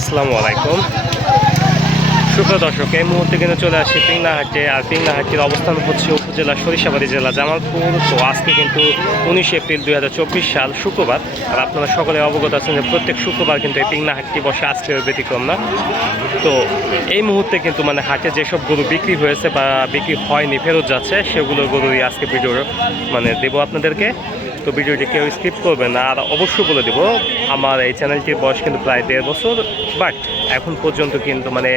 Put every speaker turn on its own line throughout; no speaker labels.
আসসালামু আলাইকুম। সুপ্র দর্শক, এই মুহূর্তে কিন্তু চলে আসছি পিংনাহাটে। আর পিংনাহাটির অবস্থান হচ্ছে উপজেলা সরিষাবাড়ি জেলা জামালপুর। তো আজকে কিন্তু উনিশে এপ্রিল দুই হাজার চব্বিশ সাল শুক্রবার। আর আপনারা সকলে অবগত আছেন যে প্রত্যেক শুক্রবার কিন্তু এই পিংনাহাটটি বসে আজকে ব্যতিক্রম না। তো এই মুহূর্তে কিন্তু মানে হাটে যেসব গরু বিক্রি হয়েছে বা বিক্রি হয়নি, ফেরত যাচ্ছে, সেগুলো গরুই আজকে ভিডিও মানে দেবো আপনাদেরকে। তো ভিডিওটি কেউ স্কিপ করবেন না, আর অবশ্যই বলে দেবো, আমার এই চ্যানেলটির বয়স কিন্তু প্রায় দেড় বছর, বাট এখন পর্যন্ত কিন্তু মানে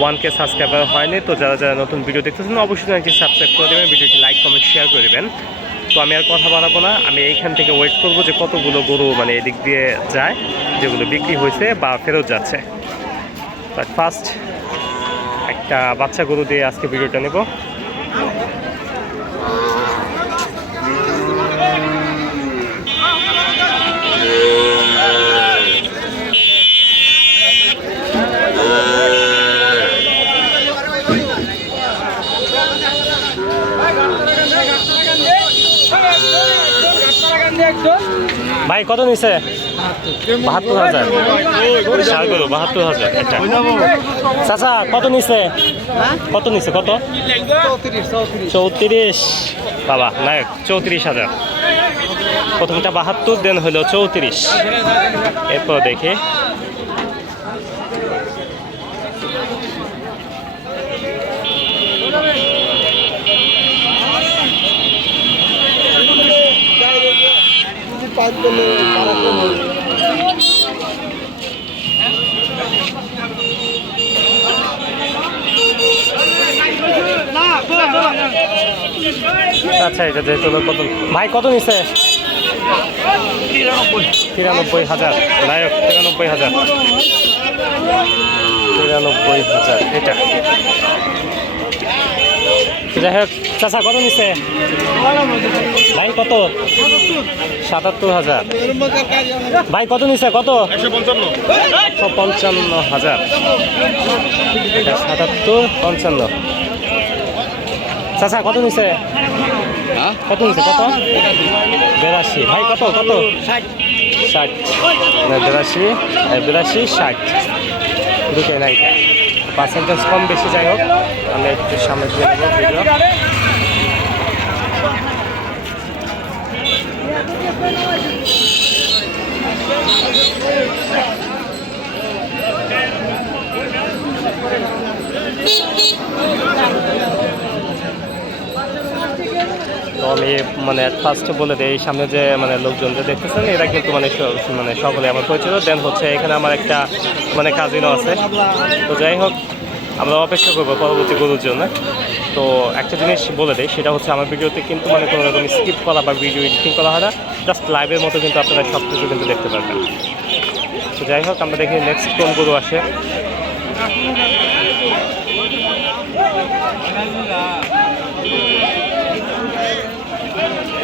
ওয়ান কে সাবস্ক্রাইবার হয়নি, তো যারা যারা নতুন ভিডিও দেখতেছেন, অবশ্যই চ্যানেলটি সাবস্ক্রাইব করে দেবেন, ভিডিওটি লাইক, কমেন্ট শেয়ার করে দেবেন। তো আমি আর কথা বাড়াবো না, আমি এইখান থেকে ওয়েট করব যে কতগুলো গরু মানে এদিক দিয়ে যায়, যেগুলো বিক্রি হয়েছে বা ফেরত যাচ্ছে। বাট ফার্স্ট একটা বাচ্চা গরু দিয়ে আজকে ভিডিওটা নেব। ভাই, কত নিছে? বাহাত্তর হাজার। করো বাহাত্তর হাজার। এটা। চাচা, কত নিছে? কত নিছে, কত? চৌত্রিশ। বাবা, নায়ক, চৌত্রিশ হাজার। প্রথমটা বাহাত্তর, দেন হলো চৌত্রিশ। এরপর দেখি। আচ্ছা এটা যেহেতু কত ভাই, কত নিছে? তিরানব্বই হাজার। নায়ক, তিরানব্বই হাজার। তিরানব্বই হাজার, এটা। যাই হোক চাচা, কত নিছে? ভাই, কত? সাতাত্তর হাজার। ভাই, কত নিছে? কত? একশো পঞ্চান্ন হাজার। সাতাত্তর, পঞ্চান্ন। চাচা, কত নিছে? কত নিছে? কত? বেরাশি। ভাই, কত? কত? ষাট। বেরাশি। বিরাশি, ষাট। দুটোই নাই। পার্সেন্টেজ কম বেশি যাই হোক আমি একটু সামনে দিয়ে দেবো ভিডিও তো আমি মানে ফার্স্ট বলে দিই সামনে যে মানে লোকজন যে দেখতেছেন, এরা কিন্তু মানে মানে সকলে আমার পরিচিত। দেন হচ্ছে, এখানে আমার একটা মানে কাজিনও আছে। তো যাই হোক, আমরা অপেক্ষা করব পরবর্তী গরুর জন্য। তো একটা জিনিস বলে দিই, সেটা হচ্ছে, আমার ভিডিওতে কিন্তু মানে কোনো রকম স্কিপ করা বা ভিডিও এডিটিং করা হয় না। জাস্ট লাইভের মতো কিন্তু আপনারা সব কিছু কিন্তু দেখতে পারবেন। তো যাই হোক, আমরা দেখি নেক্সট কোন গরু আসে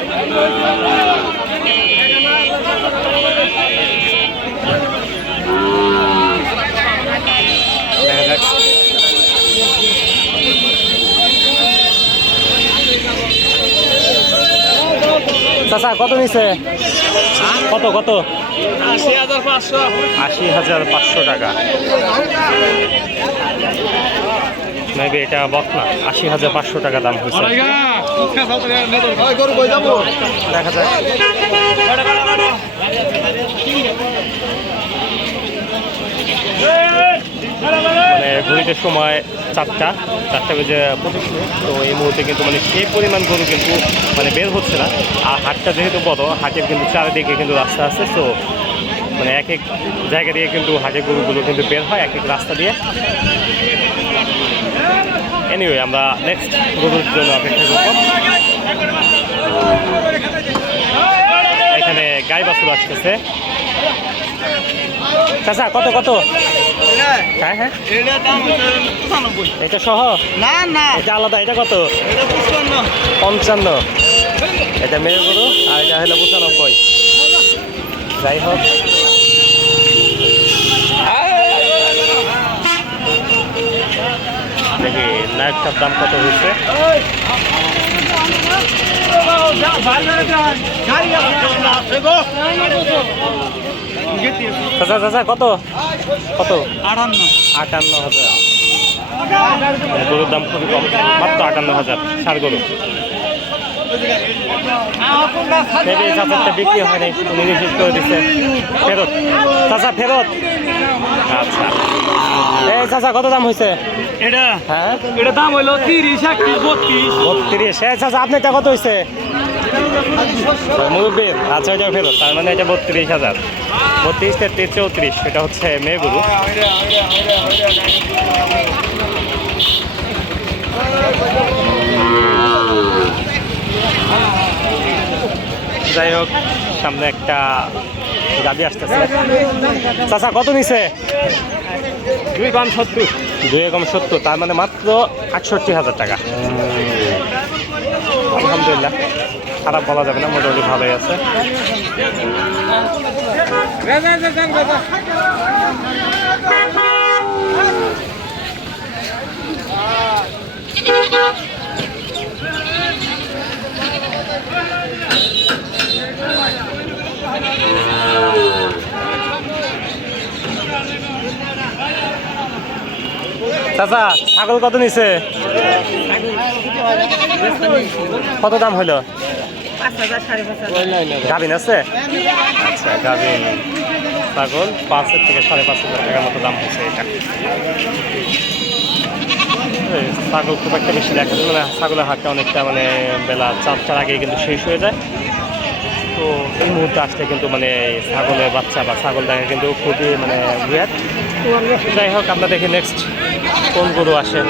দেখা যাক চাচা কত নিছে? কত কত?
আশি হাজার পাঁচশো।
আশি হাজার পাঁচশো টাকা। মেবি এটা বকনা আশি হাজার পাঁচশো টাকা দাম হয়েছে।
যাব
দেখা যায় মানে সময় চারটা চারটা বেজে পঁচিশ তো এই মুহূর্তে কিন্তু মানে সেই পরিমাণ গরু কিন্তু মানে বের হচ্ছে না। আর হাটটা যেহেতু বড়, হাটের কিন্তু চারিদিকে কিন্তু রাস্তা আছে, তো মানে এক এক জায়গা দিয়ে কিন্তু হাটের গরুগুলো কিন্তু বের হয়, এক এক রাস্তা দিয়ে। এনিওয়ে আমরা নেক্সট গরুর জন্য অপেক্ষা করব। এখানে গাই বাছুর আসতেছে। চাচা কত কত? হ্যাঁ হ্যাঁ। এটা সহ?
না না।
এটা আলাদা এটা কত? পঞ্চান্ন। এটা মেয়ে গরু আর এটা হলো পঁচানব্বই। যাই হোক। দেখি নায়কটার দাম কত হয়েছে? চাচা চাচা, কত? কত?
আটান্ন
আটান্ন হাজার গরুর দাম খুবই কম। মাত্র আটান্ন হাজার। সার গরু। চাচারটা বিক্রি হয়নি। উনি রিসিভ করে দিচ্ছে ফেরত। চাচা, ফেরত। আচ্ছা। এই চাচা, কত দাম হয়েছে?
এটা
হ্যাঁ?
এটা দাম হইল তিরিশ একত্রিশ বত্রিশ।
বত্রিশ। এই চাচা আপনারটা কত হয়েছে মুরব্বীর। আচ্ছা এটা ফেরত। তার মানে এটা বত্রিশ হাজার। বত্রিশ তেত্রিশ চৌত্রিশ। এটা হচ্ছে মেয়ে গরু যাই হোক সামনে একটা গাড়ি আসতেছে। চাচা কত নিছে?
দুই পাঁচ সত্তর।
দুই একম সত্তর, তার মানে মাত্র আটষট্টি হাজার টাকা। আলহামদুলিল্লাহ, খারাপ বলা যাবে না, মোটামুটি ভালোই আছে। চাচা, ছাগল কত নিছে? কত দাম হলো গাভিন আছে? আচ্ছা গাভিন। ছাগল পাঁচের থেকে সাড়ে পাঁচ হাজার টাকার মতো দাম হচ্ছে এটা। ছাগল খুব একটা বেশি দেখা যায় মানে ছাগলের হাটটা অনেকটা মানে বেলা চারটার আগে কিন্তু শেষ হয়ে যায়। তো এই মুহূর্তে আসলে কিন্তু মানে ছাগলের বাচ্চা বা ছাগল দেখা কিন্তু খুবই মানে আমরা যাই হোক আমরা দেখি নেক্সট কোন গরু আসে।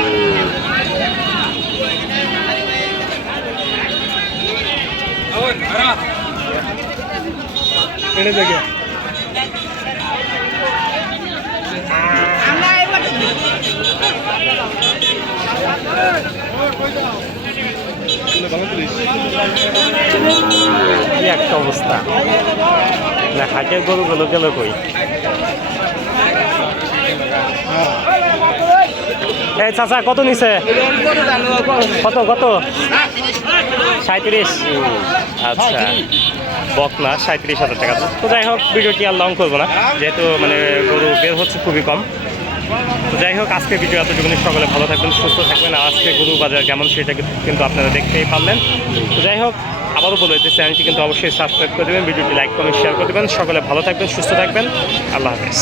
কি একটা অবস্থা। না হাটের গরুগুলো গেল কই? এই চাচা, কত নিছে? কত কত? সাঁত্রিশ আচ্ছা বকনা সাঁত্রিশ হাজার টাকা। তো যাই হোক, ভিডিওটি আর লং করব না। যেহেতু মানে গরু বের হচ্ছে খুবই কম। তো যাই হোক আজকে ভিডিও এতটুকুনি। সকলে ভালো থাকবেন, সুস্থ থাকবেন। আর আজকে গরু বাজার কেমন, সেটা কিন্তু আপনারা দেখতেই পারলেন। তো যাই হোক, আবারও বলে দিচ্ছি, চ্যানেলটি কিন্তু অবশ্যই সাবস্ক্রাইব করে দেবেন। ভিডিওটি লাইক কমেন্ট শেয়ার করে দেবেন। সকলে ভালো থাকবেন, সুস্থ থাকবেন। আল্লাহ হাফেজ।